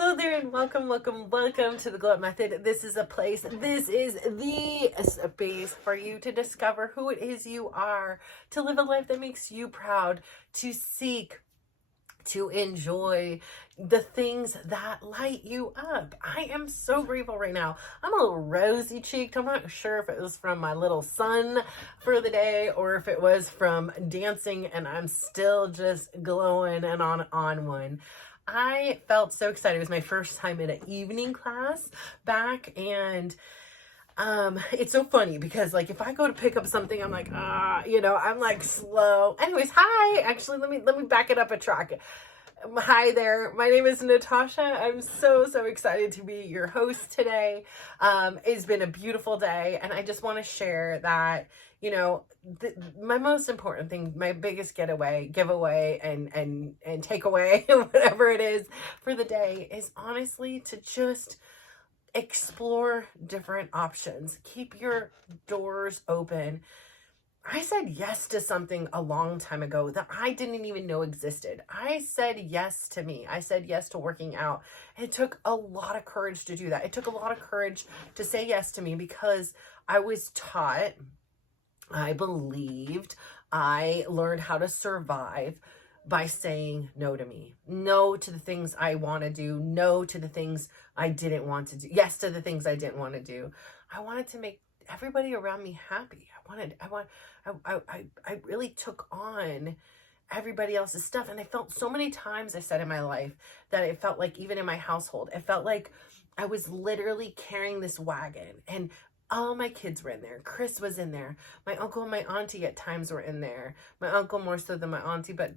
Hello there and welcome to the Glow Up Method. This is a place, this is the space for you to discover who it is you are, to live a life that makes you proud, to seek, to enjoy the things that light you up. I am so grateful right now. I'm a little rosy cheeked. I'm not sure if it was from my little sun for the day or if it was from dancing and I'm still just glowing and on one. I felt so excited. It was my first time in an evening class back, and it's so funny because like if I go to pick up something, I'm like, I'm like slow. Anyways, hi. Actually, let me back it up a track. Hi there. My name is Natasha. I'm so excited to be your host today. It's been a beautiful day, and I just want to share that, my most important thing, my biggest giveaway, and takeaway, whatever it is for the day, is honestly to just explore different options. Keep your doors open. I said yes to something a long time ago that I didn't even know existed. I said yes to me. I said yes to working out. It took a lot of courage to do that. It took a lot of courage to say yes to me because I was taught, I believed, I learned how to survive by saying no to me. No to the things I want to do. No to the things I didn't want to do. Yes to the things I didn't want to do. I wanted to make everybody around me happy. I really took on everybody else's stuff. And I felt so many times, I said in my life, that it felt like, even in my household, it felt like I was literally carrying this wagon, and all my kids were in there. Chris was in there. My uncle and my auntie at times were in there. My uncle more so than my auntie, but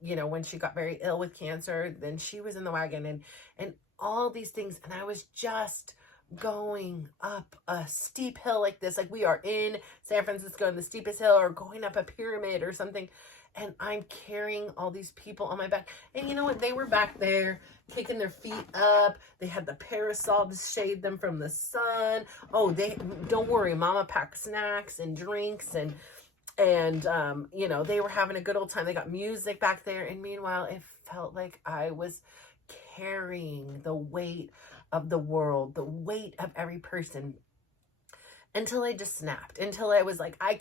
when she got very ill with cancer, then she was in the wagon, and all these things. And I was just going up a steep hill like this, like we are in San Francisco in the steepest hill, or going up a pyramid or something, and I'm carrying all these people on my back. And you know what? They were back there kicking their feet up. They had the parasol to shade them from the sun. Oh, don't worry, mama packed snacks and drinks, and they were having a good old time. They got music back there, and meanwhile it felt like I was carrying the weight of the world, the weight of every person, until I just snapped, until I was like, I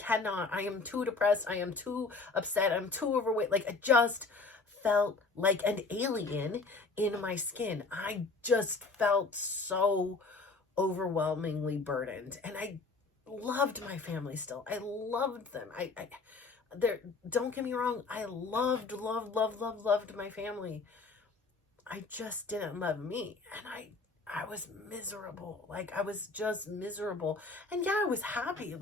am too depressed, I am too upset, I'm too overweight. Like, I just felt like an alien in my skin. I just felt so overwhelmingly burdened. And I loved my family still. I loved them. Don't get me wrong, I loved my family. I just didn't love me. And I was miserable. Like, I was just miserable. And yeah, I was happy.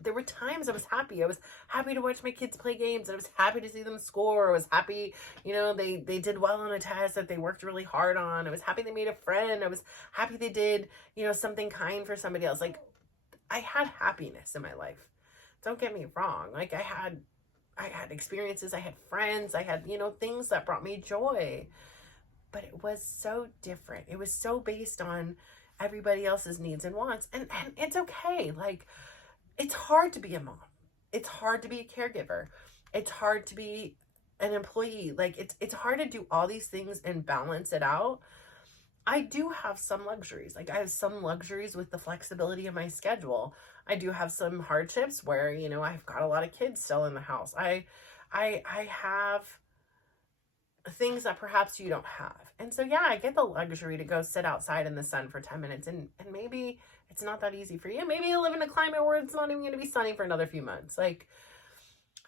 There were times I was happy. I was happy to watch my kids play games. I was happy to see them score. I was happy, they did well on a test that they worked really hard on. I was happy they made a friend. I was happy they did, something kind for somebody else. Like, I had happiness in my life. Don't get me wrong. Like, I had experiences. I had friends. I had, things that brought me joy. But it was so different. It was so based on everybody else's needs and wants. And it's okay. Like, it's hard to be a mom. It's hard to be a caregiver. It's hard to be an employee. Like, it's hard to do all these things and balance it out. I do have some luxuries. Like, I have some luxuries with the flexibility of my schedule. I do have some hardships where, I've got a lot of kids still in the house. I have things that perhaps you don't have. And so, yeah, I get the luxury to go sit outside in the sun for 10 minutes. And maybe it's not that easy for you. Maybe you live in a climate where it's not even going to be sunny for another few months.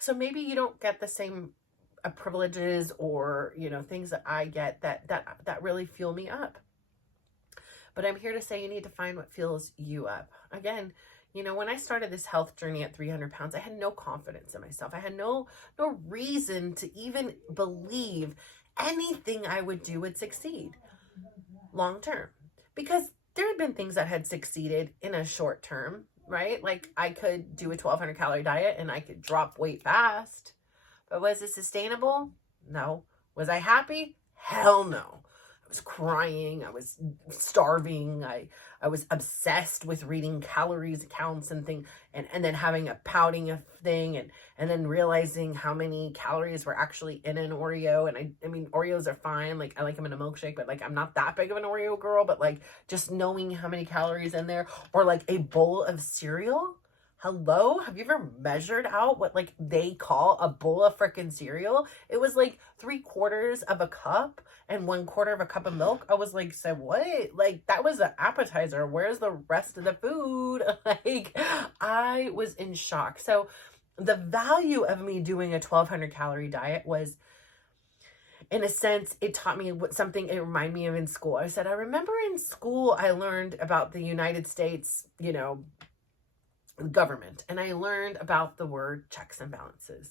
So maybe you don't get the same privileges or, things that I get that really fuel me up. But I'm here to say you need to find what fuels you up. Again, when I started this health journey at 300 pounds, I had no confidence in myself. I had no reason to even believe anything I would do would succeed long term. Because there had been things that had succeeded in a short term, right? Like, I could do a 1,200 calorie diet and I could drop weight fast. But was it sustainable? No. Was I happy? Hell no. was crying. I was starving. I was obsessed with reading calories accounts and thing, and then having a pouting thing, and then realizing how many calories were actually in an Oreo. And I mean, Oreos are fine. Like, I like them in a milkshake, but like, I'm not that big of an Oreo girl, but like, just knowing how many calories in there, or like a bowl of cereal. Hello? Have you ever measured out what like they call a bowl of freaking cereal? It was like 3/4 of a cup and 1/4 of a cup of milk. I was like, so what? Like, that was an appetizer. Where's the rest of the food? Like, I was in shock. So the value of me doing a 1,200 calorie diet was, in a sense, it taught me something it reminded me of in school. I said, I remember in school I learned about the United States, government, and I learned about the word checks and balances.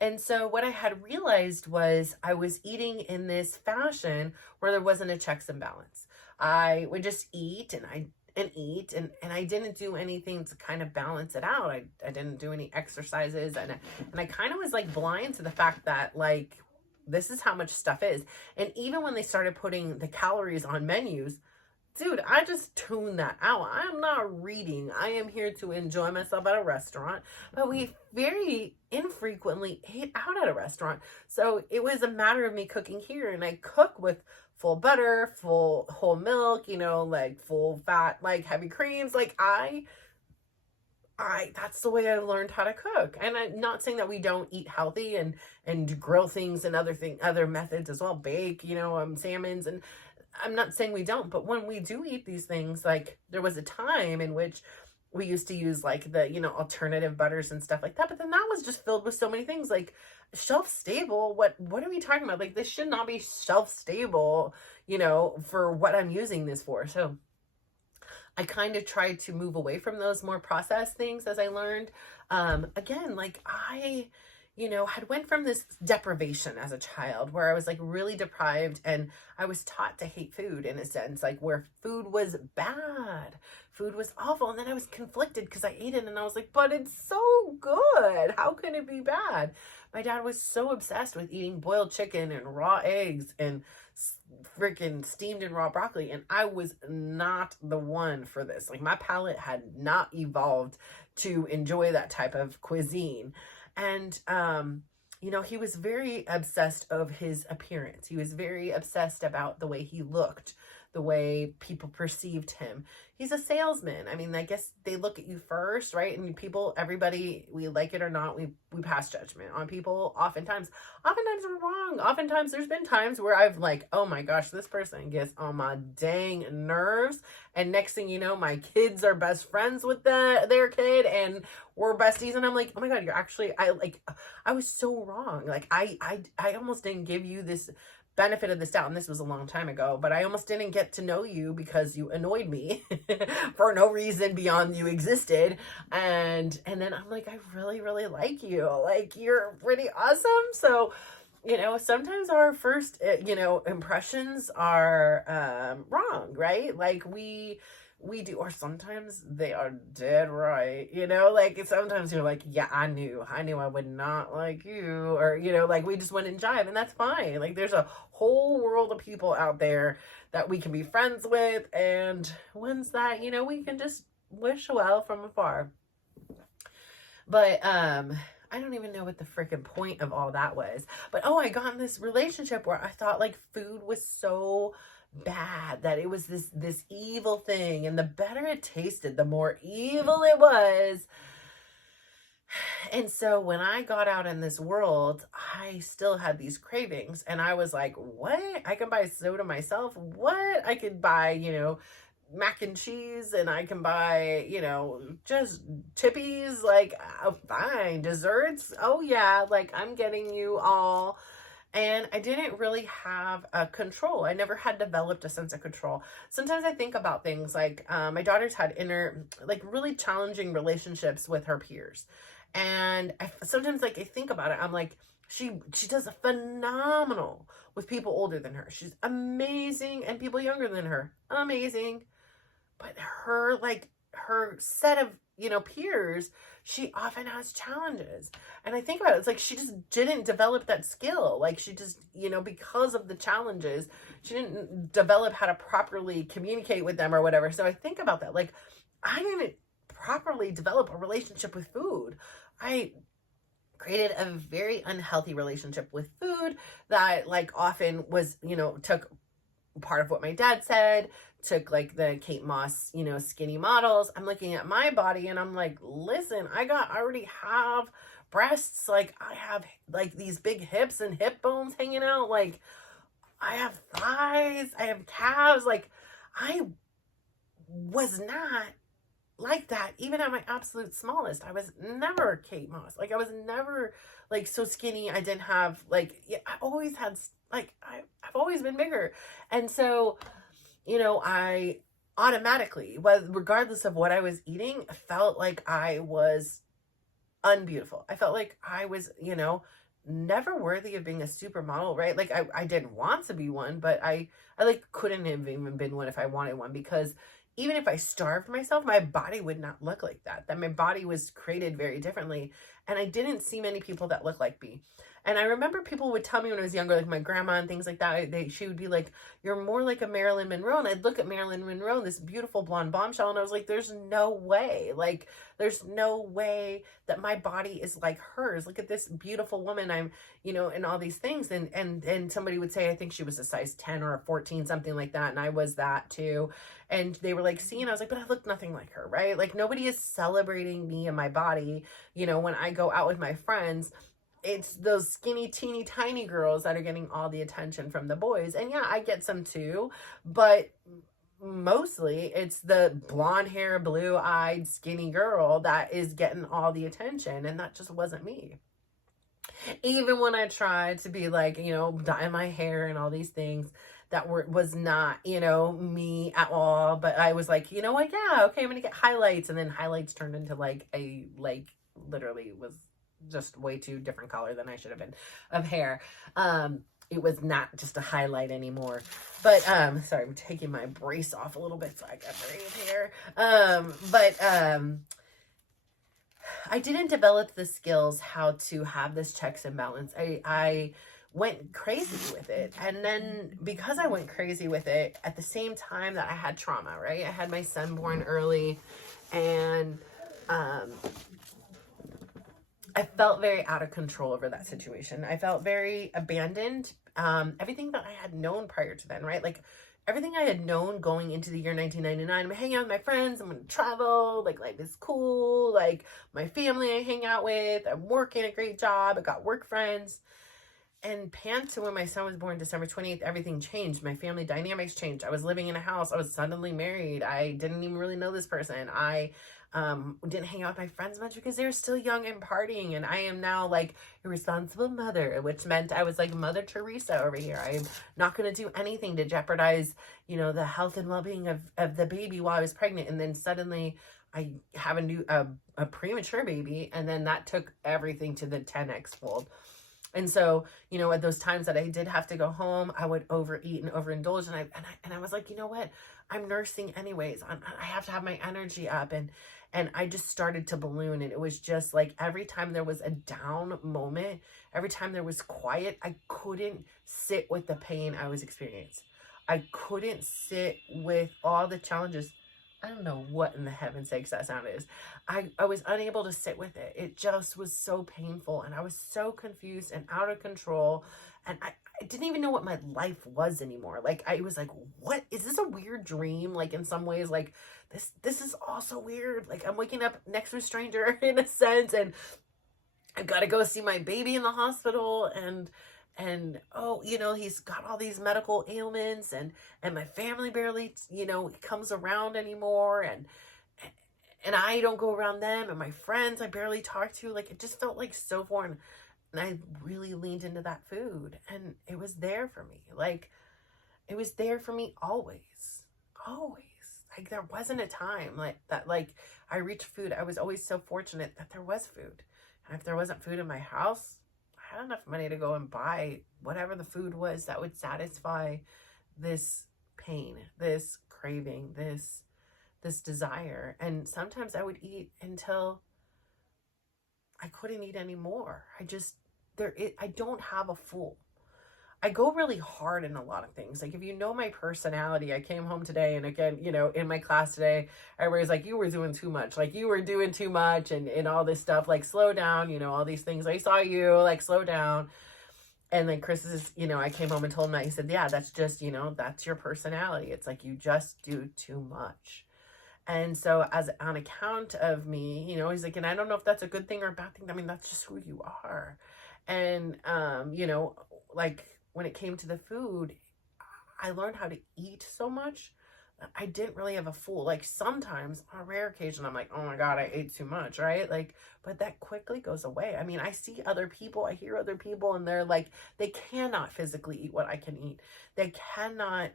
And so what I had realized was I was eating in this fashion where there wasn't a checks and balance. I would just eat and eat, and I didn't do anything to kind of balance it out. I didn't do any exercises, and I kind of was like blind to the fact that like this is how much stuff is. And even when they started putting the calories on menus, dude, I just tuned that out. I'm not reading. I am here to enjoy myself at a restaurant. But we very infrequently ate out at a restaurant. So it was a matter of me cooking here. And I cook with full butter, full whole milk, like full fat, like heavy creams. Like that's the way I learned how to cook. And I'm not saying that we don't eat healthy and grill things and other methods as well. Bake, salmons, and I'm not saying we don't, but when we do eat these things, like there was a time in which we used to use like the, alternative butters and stuff like that. But then that was just filled with so many things like shelf stable. What are we talking about? Like, this should not be shelf stable, for what I'm using this for. So I kind of tried to move away from those more processed things as I learned. Again, like I had went from this deprivation as a child where I was like really deprived, and I was taught to hate food in a sense, like where food was bad, food was awful. And then I was conflicted because I ate it and I was like, but it's so good. How can it be bad? My dad was so obsessed with eating boiled chicken and raw eggs and freaking steamed and raw broccoli. And I was not the one for this. Like, my palate had not evolved to enjoy that type of cuisine. And, he was very obsessed of his appearance. He was very obsessed about the way he looked, the way people perceived him. He's a salesman. I mean, I guess they look at you first, right? And everybody, we like it or not, we pass judgment on people. Oftentimes we're wrong. Oftentimes there's been times where I've like, oh my gosh, this person gets on my dang nerves. And next thing you know, my kids are best friends with their kid, and we're besties. And I'm like, oh my God, I was so wrong. Like, I almost didn't give you this benefit of this doubt, and this was a long time ago, but I almost didn't get to know you because you annoyed me for no reason beyond you existed. And then I'm like, I really, really like you. Like, you're pretty awesome. So, sometimes our first, impressions are wrong, right? Like, we do, or sometimes they are dead right, like sometimes you're like, yeah, I knew I would not like you, or like we just went in jive, and that's fine. Like, there's a whole world of people out there that we can be friends with, and ones that we can just wish well from afar. But I don't even know what the freaking point of all that was. But I got in this relationship where I thought like food was so bad, that it was this evil thing, and the better it tasted, the more evil it was. And so when I got out in this world, I still had these cravings, and I was like, what? I can buy soda myself? What? I could buy, mac and cheese, and I can buy, just chippies, like, fine. Desserts? Oh yeah, like, I'm getting you all. And I didn't really have a control. I never had developed a sense of control. Sometimes I think about things like my daughter's had really challenging relationships with her peers. And sometimes I think about it. I'm like, she does a phenomenal with people older than her. She's amazing. And people younger than her, amazing. But her set of peers, she often has challenges. And I think about it, it's like she just didn't develop that skill. Like she just, because of the challenges, she didn't develop how to properly communicate with them or whatever. So I think about that. Like I didn't properly develop a relationship with food. I created a very unhealthy relationship with food that like often was, took part of what my dad said, took like the Kate Moss, skinny models. I'm looking at my body and I'm like, listen, I already have breasts. Like I have like these big hips and hip bones hanging out. Like I have thighs, I have calves. Like I was not like that even at my absolute smallest. I was never Kate Moss. Like I was never like so skinny. I didn't have like, I always had like I've always been bigger. And so I automatically, regardless of what I was eating, felt like I was unbeautiful. I felt like I was never worthy of being a supermodel, right? Like I didn't want to be one, but I like couldn't have even been one if I wanted one, because even if I starved myself, my body would not look like that my body was created very differently. And I didn't see many people that looked like me. And I remember people would tell me when I was younger, like my grandma and things like that, she would be like, you're more like a Marilyn Monroe. And I'd look at Marilyn Monroe, this beautiful blonde bombshell, and I was like, there's no way. Like, there's no way that my body is like hers. Look at this beautiful woman. I'm, and all these things. And somebody would say, I think she was a size 10 or a 14, something like that. And I was that too. And they were like, see, and I was like, but I look nothing like her, right? Like nobody is celebrating me and my body. When I go out with my friends, it's those skinny, teeny, tiny girls that are getting all the attention from the boys. And yeah, I get some too, but mostly it's the blonde hair, blue eyed, skinny girl that is getting all the attention. And that just wasn't me. Even when I tried to be like, dye my hair and all these things, that was not, me at all. But I was like, what? Yeah, okay, I'm gonna get highlights. And then highlights turned into like literally was just way too different color than I should have been of hair. It was not just a highlight anymore. But sorry, I'm taking my brace off a little bit so I can breathe here. But I didn't develop the skills how to have this checks and balance. I went crazy with it. And then because I went crazy with it at the same time that I had trauma, right? I had my son born early, and I felt very out of control over that situation. I felt very abandoned. Everything that I had known prior to then, right? Like everything I had known going into the year 1999, I'm hanging out with my friends, I'm going to travel, like life is cool, like my family I hang out with, I'm working a great job, I got work friends. And pan to when my son was born December 28th, everything changed. My family dynamics changed. I was living in a house. I was suddenly married. I didn't even really know this person. I didn't hang out with my friends much because they were still young and partying. And I am now like a responsible mother, which meant I was like Mother Teresa over here. I'm not going to do anything to jeopardize, the health and well-being of the baby while I was pregnant. And then suddenly I have a premature baby. And then that took everything to the 10x fold. And so, at those times that I did have to go home, I would overeat and overindulge. And I was like, you know what? I'm nursing anyways. I have to have my energy up. And I just started to balloon. And it was just like every time there was a down moment, every time there was quiet, I couldn't sit with the pain I was experiencing. I couldn't sit with all the challenges. I don't know what in the heaven's sakes that sound is. I was unable to sit with it. It just was so painful. And I was so confused and out of control. And I didn't even know what my life was anymore. Like, I was like, what? Is this a weird dream? Like, in some ways, like, this is also weird. Like, I'm waking up next to a stranger in a sense. And I've got to go see my baby in the hospital. And oh, he's got all these medical ailments, and my family barely comes around anymore, and I don't go around them, and my friends I barely talk to. Like, it just felt like so foreign. And I really leaned into that food, and it was there for me. Like, it was there for me always. Like, there wasn't a time like that, like I reached food. I was always so fortunate that there was food. And if there wasn't food in my house, I had enough money to go and buy whatever the food was that would satisfy this pain, this craving, this this desire. And sometimes I would eat until I couldn't eat anymore. I don't have a full. I go really hard in a lot of things. Like, if you know my personality, I came home today, and again, in my class today, everybody's like, you were doing too much. Like, you were doing too much and all this stuff. Like, slow down, all these things. I saw you, like, slow down. And then Chris is, I came home and told him that. He said, yeah, that's just, that's your personality. It's like, you just do too much. And so as on account of me, he's like, and I don't know if that's a good thing or a bad thing. I mean, that's just who you are. And, like, when it came to the food, I learned how to eat so much. I didn't really have a full, like, sometimes on a rare occasion, I'm like, oh my God, I ate too much, right? Like, but that quickly goes away. I mean, I see other people, I hear other people, and they're like, they cannot physically eat what I can eat. They cannot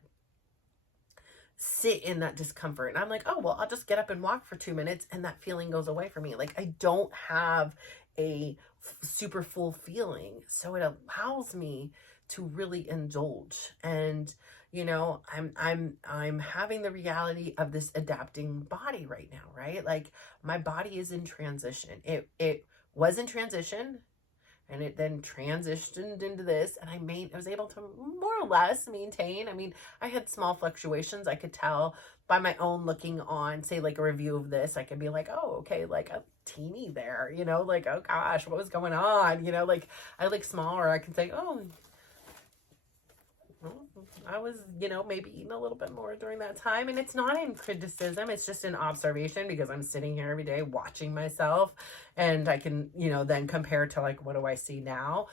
sit in that discomfort. And I'm like, oh, well, I'll just get up and walk for 2 minutes, and that feeling goes away for me. Like, I don't have a super full feeling. So it allows me to really indulge. And I'm having the reality of this adapting body right now, right? Like, my body is in transition. It was in transition, and it then transitioned into this, and I was able to more or less maintain. I mean, I had small fluctuations. I could tell by my own looking on, say, like, a review of this, I could be like, oh, okay, like a teeny there, like, oh gosh, what was going on? Like, I look smaller. I can say, oh, I was, maybe eating a little bit more during that time. And it's not in criticism. It's just an observation, because I'm sitting here every day watching myself, and I can, then compare to, like, what do I see now?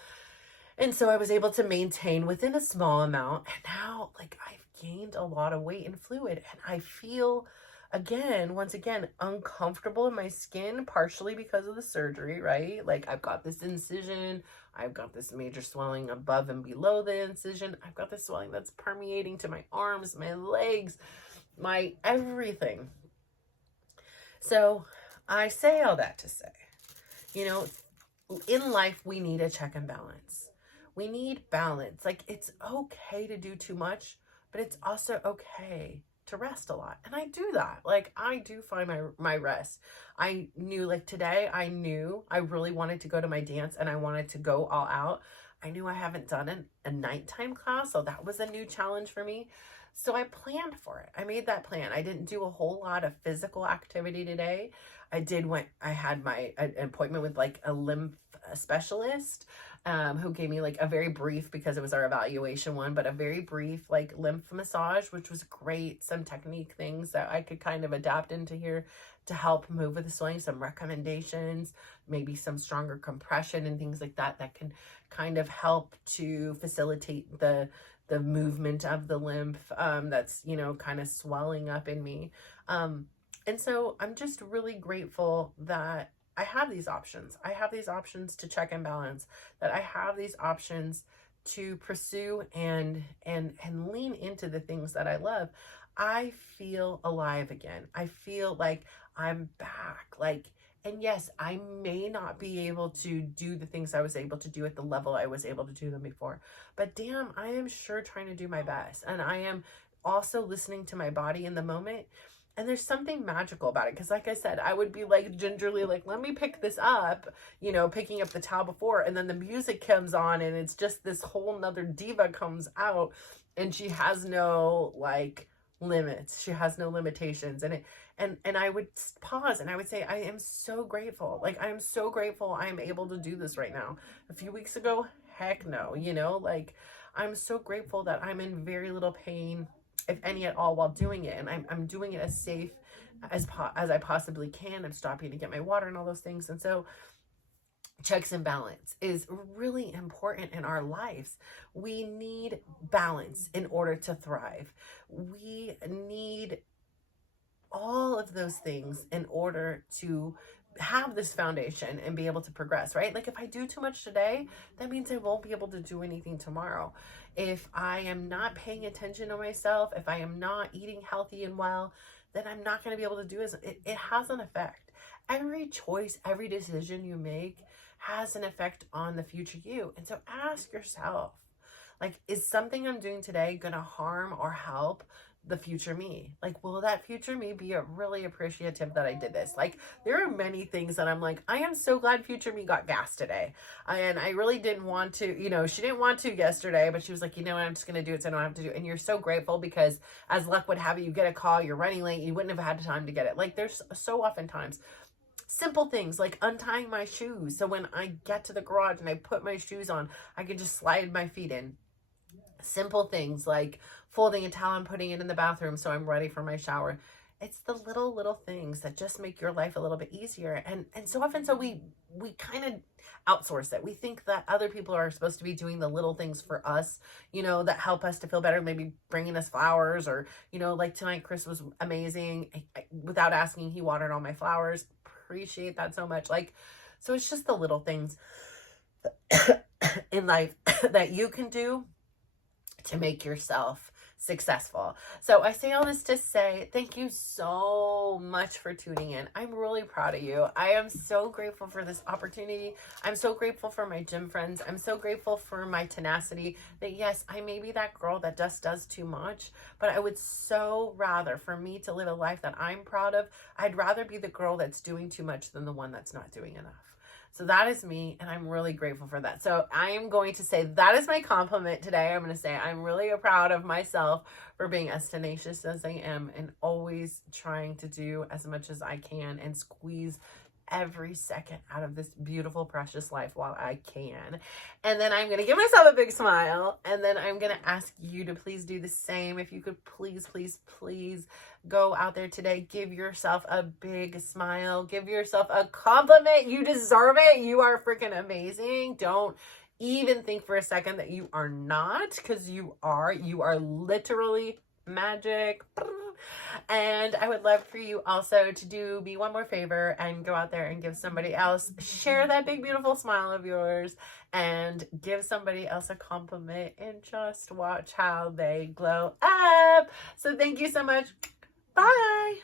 And so I was able to maintain within a small amount. And now, like, I've gained a lot of weight and fluid, and I feel, once again, uncomfortable in my skin, partially because of the surgery, right? Like, I've got this incision, I've got this major swelling above and below the incision, I've got this swelling that's permeating to my arms, my legs, my everything. So I say all that to say, in life, we need a check and balance. We need balance. Like, it's okay to do too much, but it's also okay to rest a lot. And I do that. Like, I do find my rest. I knew, like, today, I knew I really wanted to go to my dance, and I wanted to go all out. I knew I haven't done a nighttime class, so that was a new challenge for me. So I planned for it. I made that plan. I didn't do a whole lot of physical activity today. I had my an appointment with, like, a lymph specialist, who gave me, like, a very brief, because it was our evaluation one, but a very brief, like, lymph massage, which was great. Some technique things that I could kind of adapt into here to help move with the swelling, some recommendations, maybe some stronger compression and things like that can kind of help to facilitate the movement of the lymph, that's, kind of swelling up in me. And so I'm just really grateful that I have these options. I have these options to check and balance, that I have these options to pursue and lean into the things that I love. I feel alive again. I feel like I'm back. Like, and yes, I may not be able to do the things I was able to do at the level I was able to do them before, but damn, I am sure trying to do my best. And I am also listening to my body in the moment. And there's something magical about it. Because, like I said, I would be, like, gingerly, like, let me pick this up, picking up the towel before. And then the music comes on, and it's just this whole nother diva comes out. And she has no, like, limits. She has no limitations. And I would pause, and I would say, I am so grateful. Like, I am so grateful I am able to do this right now. A few weeks ago, heck no. Like, I'm so grateful that I'm in very little pain, if any at all, while doing it. And I'm doing it as safe as I possibly can. I'm stopping to get my water and all those things. And so checks and balance is really important in our lives. We need balance in order to thrive. We need all of those things in order to have this foundation and be able to progress, right? Like, if I do too much today, that means I won't be able to do anything tomorrow. If I am not paying attention to myself, if I am not eating healthy and well, then I'm not going to be able to do it. It has an effect. Every choice, every decision you make has an effect on the future you. And so ask yourself, like, is something I'm doing today going to harm or help the future me? Like, will that future me be really appreciative that I did this? Like, there are many things that I'm like, I am so glad future me got gas today. And I really didn't want to, you know, she didn't want to yesterday, but she was like, you know what, I'm just going to do it so I don't have to do it. And you're so grateful because as luck would have it, you get a call, you're running late, you wouldn't have had time to get it. Like, there's so oftentimes simple things like untying my shoes. So when I get to the garage and I put my shoes on, I can just slide my feet in. Simple things like folding a towel and putting it in the bathroom so I'm ready for my shower. It's the little things that just make your life a little bit easier. And so often, so we kind of outsource it. We think that other people are supposed to be doing the little things for us, you know, that help us to feel better, maybe bringing us flowers, or, you know, like tonight, Chris was amazing. Without asking, he watered all my flowers. Appreciate that so much. Like, so it's just the little things in life that you can do to make yourself successful. So I say all this to say thank you so much for tuning in. I'm really proud of you. I am so grateful for this opportunity. I'm so grateful for my gym friends. I'm so grateful for my tenacity that yes, I may be that girl that just does too much, but I would so rather for me to live a life that I'm proud of. I'd rather be the girl that's doing too much than the one that's not doing enough. So that is me, and I'm really grateful for that. So I am going to say that is my compliment today. I'm going to say I'm really proud of myself for being as tenacious as I am and always trying to do as much as I can and squeeze every second out of this beautiful, precious life while I can. And then I'm going to give myself a big smile, and then I'm going to ask you to please do the same. If you could please go out there today, give yourself a big smile, give yourself a compliment. You deserve it. You are freaking amazing. Don't even think for a second that you are not, because you are literally magic. And I would love for you also to do me one more favor and go out there and give somebody else, share that big beautiful smile of yours and give somebody else a compliment and just watch how they glow up. So thank you so much. Bye.